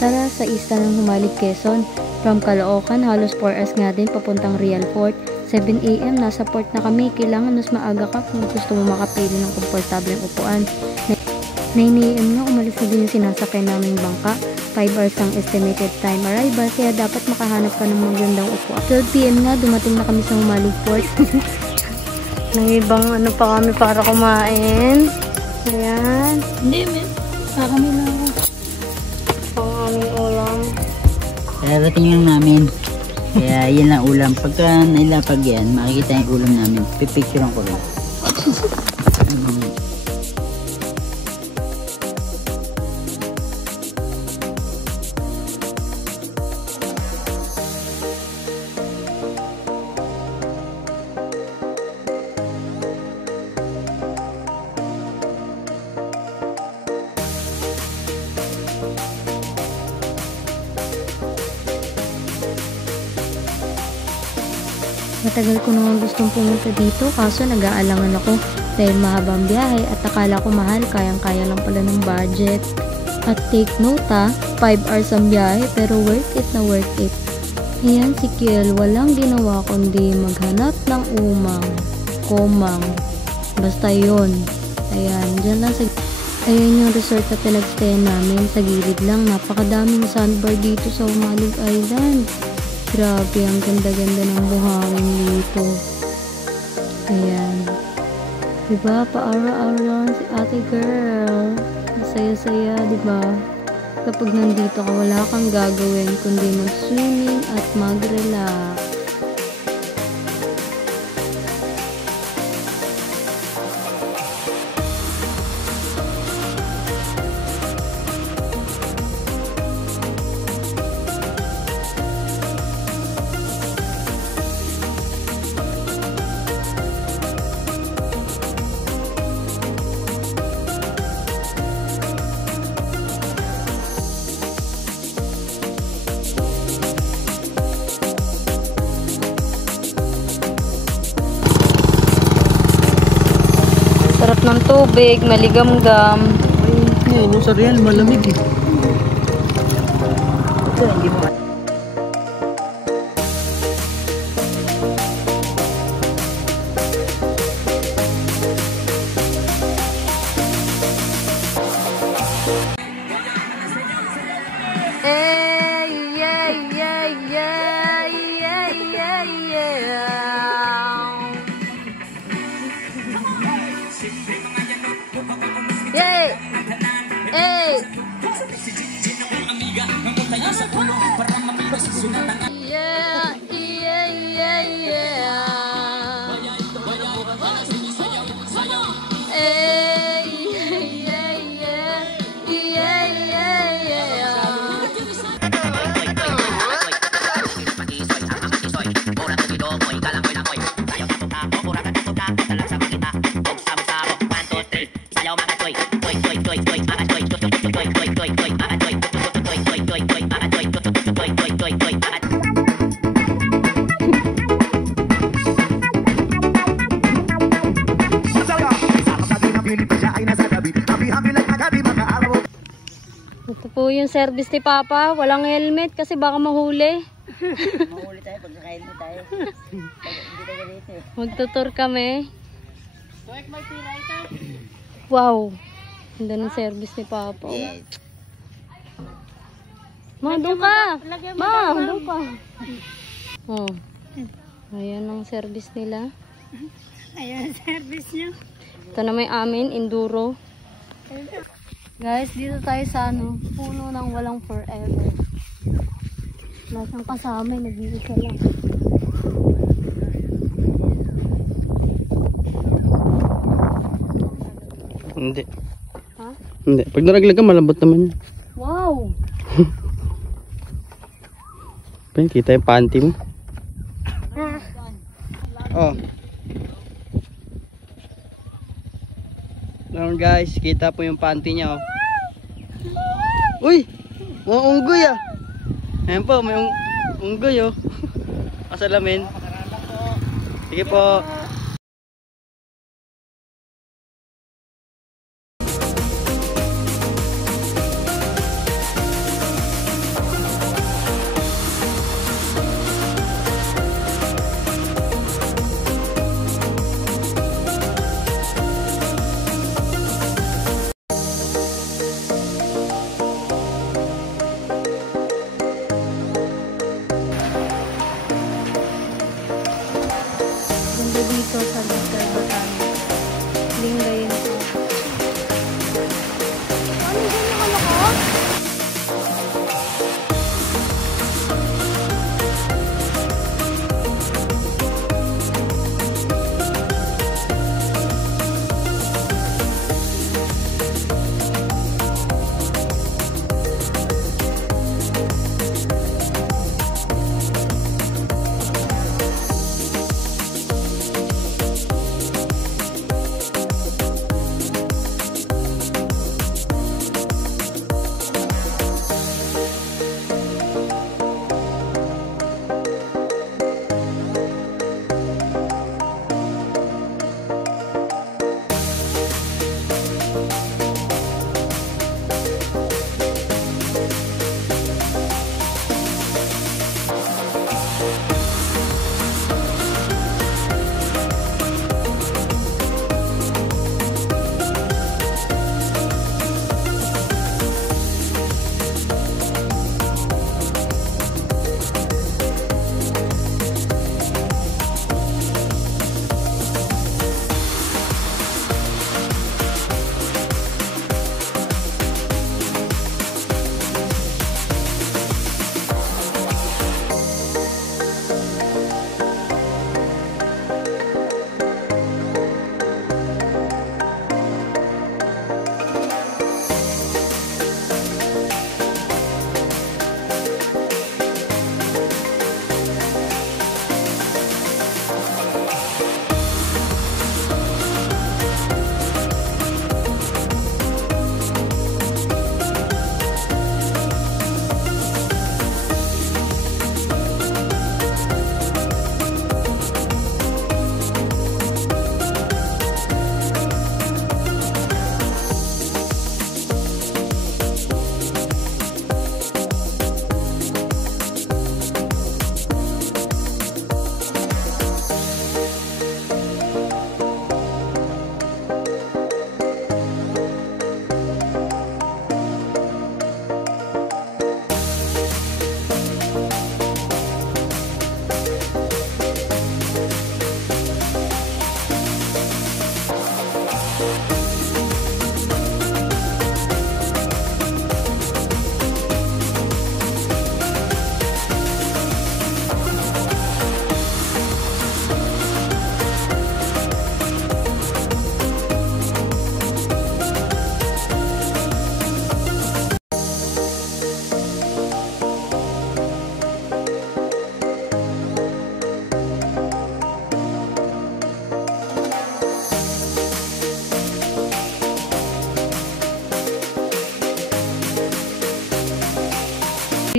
Tara sa Ista ng Humalig, Quezon. From Caloocan, halos 4 hours nga din papuntang Real Fort. 7 AM, nasa port na kami. Kailangan mas maaga ka kung gusto mo makapili ng komportableng upuan. 9 AM na, umalis na din yung sinasakay naming bangka. 5 hours ang estimated time arrival, kaya dapat makahanap ka ng magandang upuan. 12 PM nga, dumating na kami sa Humalig Port. Nang ibang ano pa kami para kumain. Ayan. Hindi, men. Kami lang ako. Ang aming ulam. Darating lang namin. Kaya yan lang ulam. Pagka nailapag yan, makikita yung ulam namin. Pipicturean ko rin. Matagal ko naman gustong pumunta dito, kaso nag-aalangan ako dahil mahabang biyahe at akala ko mahal, kayang-kaya lang pala ng budget. At take note 5 hours ang biyahe pero worth it na worth it. Ayan si Kiel, walang ginawa kundi maghanap ng komang. Basta yun. Ayan, dyan lang sa... Ayan yung resort na pinagstayan namin, sa gilid lang. Napakadaming sandbar dito sa Humalig Island. Grabe, ang ganda-ganda ng buhangin dito. Ayan. Diba? Pa-araw-araw lang si ate girl. Masaya-saya, diba? Kapag nandito ka, wala kang gagawin kundi mag-swimming at mag-relax. Sarap ng tubig, maligam-gam. Ay, no, sa real, malamig eh. Ito, hindi mo Ito po yung service ni Papa. Walang helmet kasi baka mahuli. mahuli tayo pag naka-helmet tayo. Hindi tayo dito eh. Magtutur kami. Wow. Ganda ng service ni Papa. Yes. Ma, doon ka. Ma, doon ka. Oh. Ayan ang service nila. Ayan, service niya. Ito na may amin, enduro. Guys, dito tayo sa puno ng walang forever. Lahat ng kasama, nag-iisa lang. Hindi. Ha? Hindi. Pag naraglag ka, malambot naman yan. Wow! Kita yung panty mo. Oh. Ayan guys, kita po yung panty niya oh. Uy! Mga unggoy ah. Ayan po, may unggoy oh. Kasalamin. Sige po.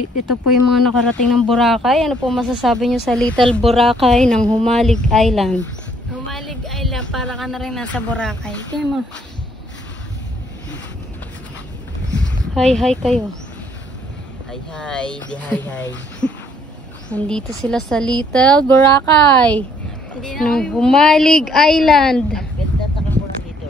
ito po yung mga nakarating ng Boracay. Ano po masasabi nyo sa Little Boracay ng Humalig Island? Humalig Island, para ka na rin nasa Boracay. Kaya mo. Hi kayo. Hi. Di hi. Nandito sila sa Little Boracay ng Humalig Island. Ganda takang po dito.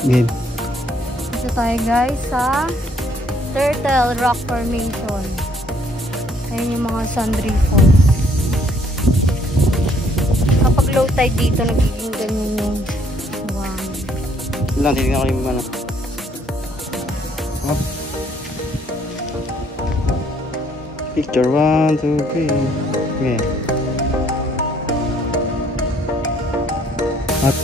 Game. Dito tayo guys sa Turtle Rock Formation. Ayun yung mga Sandry Falls. Kapag low tide dito, nagiging ganyan yung buwan. Lang, titignan ko yung ano. Up. Picture 1, 2, 3. Okay. Up.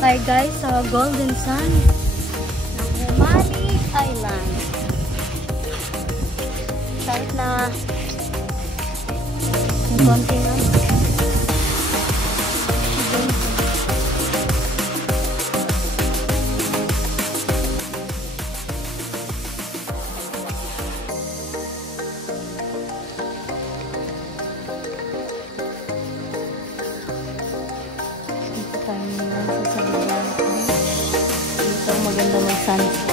Hi guys sa Golden Sun ng Humalig Island. Kahit na yung konti na dito tayo ngayon sa Saligan Beach. Dito maganda mag-sunset.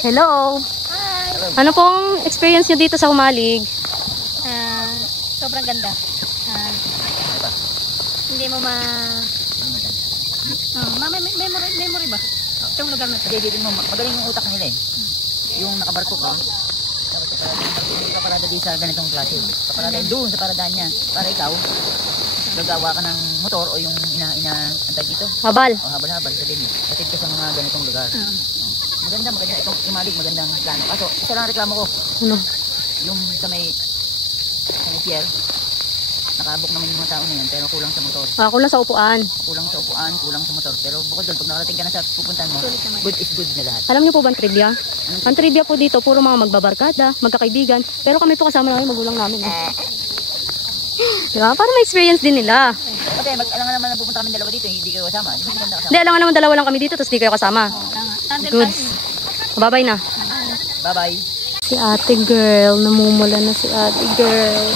Hello! Ano pong experience nyo dito sa Humalig? Sobrang ganda. Hindi mo memory ba? Itong lugar na ito. Hindi mo, magaling yung utak nila eh. Yung nakabarko ka, hindi ka parada din sa ganitong klase. Kaparada doon sa paradaan niya. Para ikaw, gagawa ka ng motor o yung antay dito. Habal. O habal-habal, sabihin mo. Atid ka sa mga ganitong lugar. Maganda itong imalig, magandang plano. Kaso, isa lang reklamo ko. Ano? Yung sa may pier, nakaabok naman yung mga tao na yan, pero kulang sa motor. Kulang sa upuan. Kulang sa upuan, kulang sa motor. Pero bukod doon, pag nakarating ka na sa pupuntahan mo, good is good na lahat. Alam niyo po ba ang trivia? Ang trivia po dito, puro mga magbabarkada, magkakaibigan. Pero kami po kasama namin, magulang namin. Diba? Para may experience din nila. Kasi alangan naman na pupunta kami dalawa dito, hindi kayo kasama. Hindi maganda kasama. Hindi, alam naman dalawa lang kami dito, tapos di kayo kasama. Good. Bye-bye na. Bye-bye. Si ate girl, namumula na si ate girl.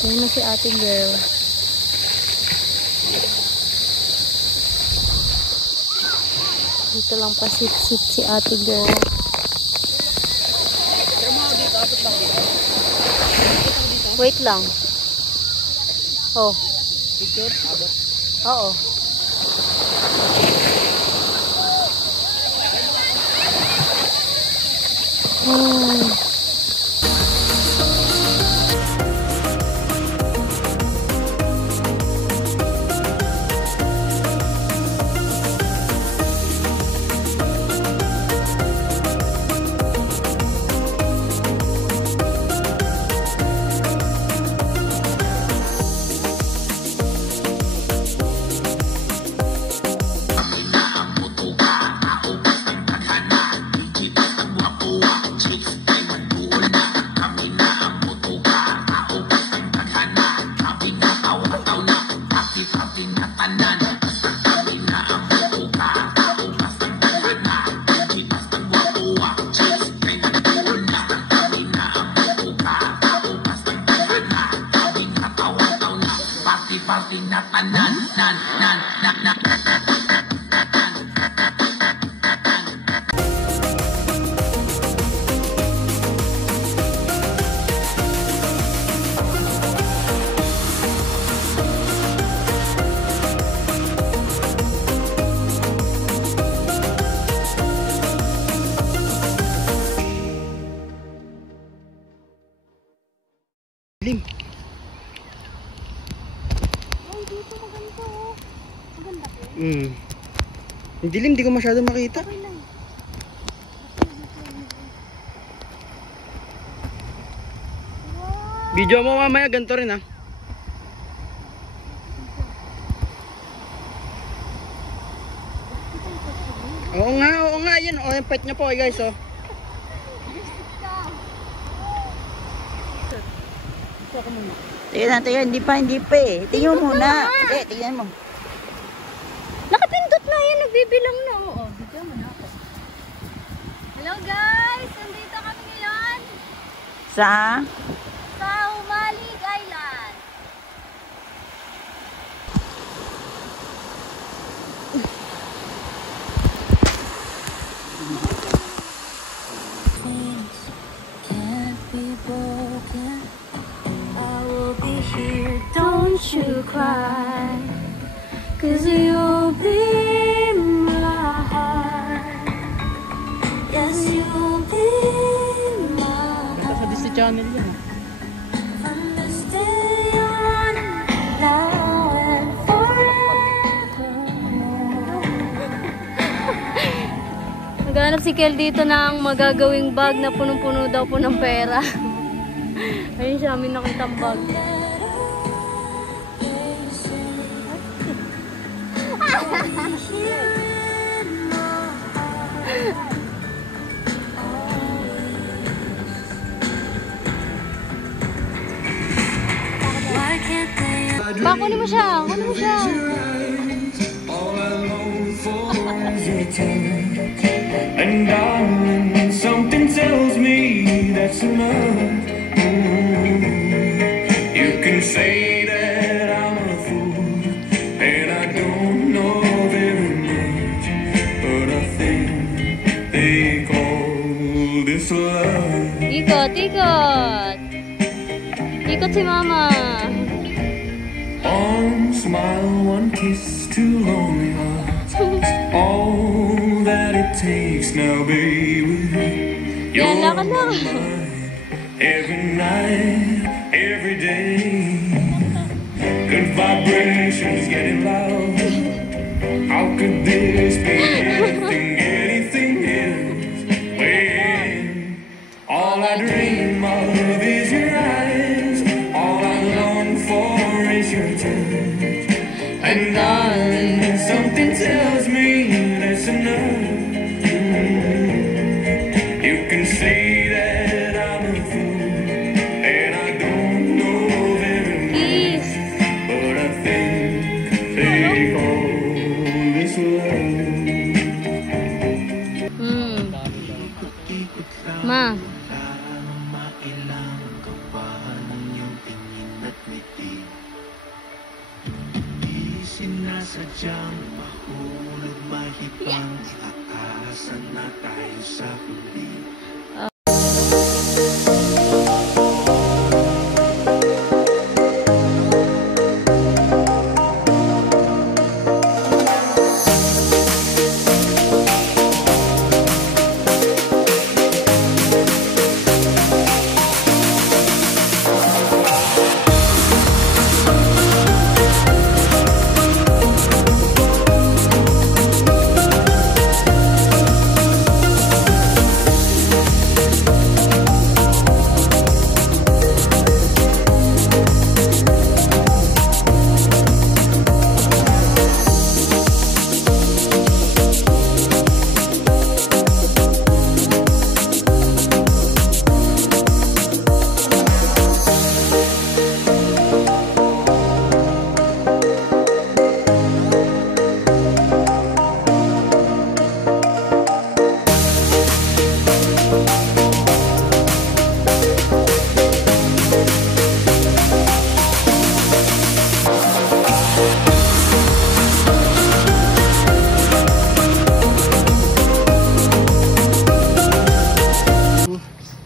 Ayan na si ate girl. Dito lang pasit-sit si ate girl. Wait lang. Oh. Picture? Abot. Oo. Dilim. Ay, dito maganda oh. Maganda po. Yung dilim, di ko masyado makita. Okay lang. Video mo mamaya, ganito rin ah. Oo nga, yan. O, yung pet niya po guys, oh. Tingnan, hindi pa eh. Tingnan mo muna. Tingnan mo. Nakapindot na yan, nagbibilang na. Oo, bigyan mo na ako. Hello guys! Nandito kami ngayon Sa? sa Humalig Island. Don't you cry, 'cause you'll be my heart. Yes, you'll be my heart. Sa Disney Channel yan. From this day on, now and forever. Naghanap si Kel dito ng magagawing bag na punong-puno daw po ng pera. Ayun siya, amin nakitang bag. Ba, kunin mo siya. Kunin mo siya. And darling, something tells me that's enough. You can say that I'm a fool, and I don't know very much, but I think they call this love. Ikot, ikot. Ikot si mama. One smile, one kiss, two lonely hearts. All that it takes now, baby. You're Yan, lakad na. my mind. Every night, every day. Good vibrations getting loud. How could this be anything else? When all I dream of is your eyes, all I long for is your touch. And darling, something tells me that's enough. You can say that I'm a fool, and I don't know very much, but I think they call this love. Ma. Sinasadyang mahulog mahibang aasa na tayo sa huli.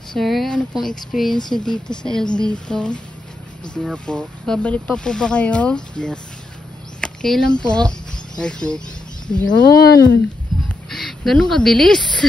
Sir, ano pong experience niyo dito sa El Bito? Okay na po. Babalik pa po ba kayo? Yes. Kailan po? Next week. Yun. Ganun kabilis.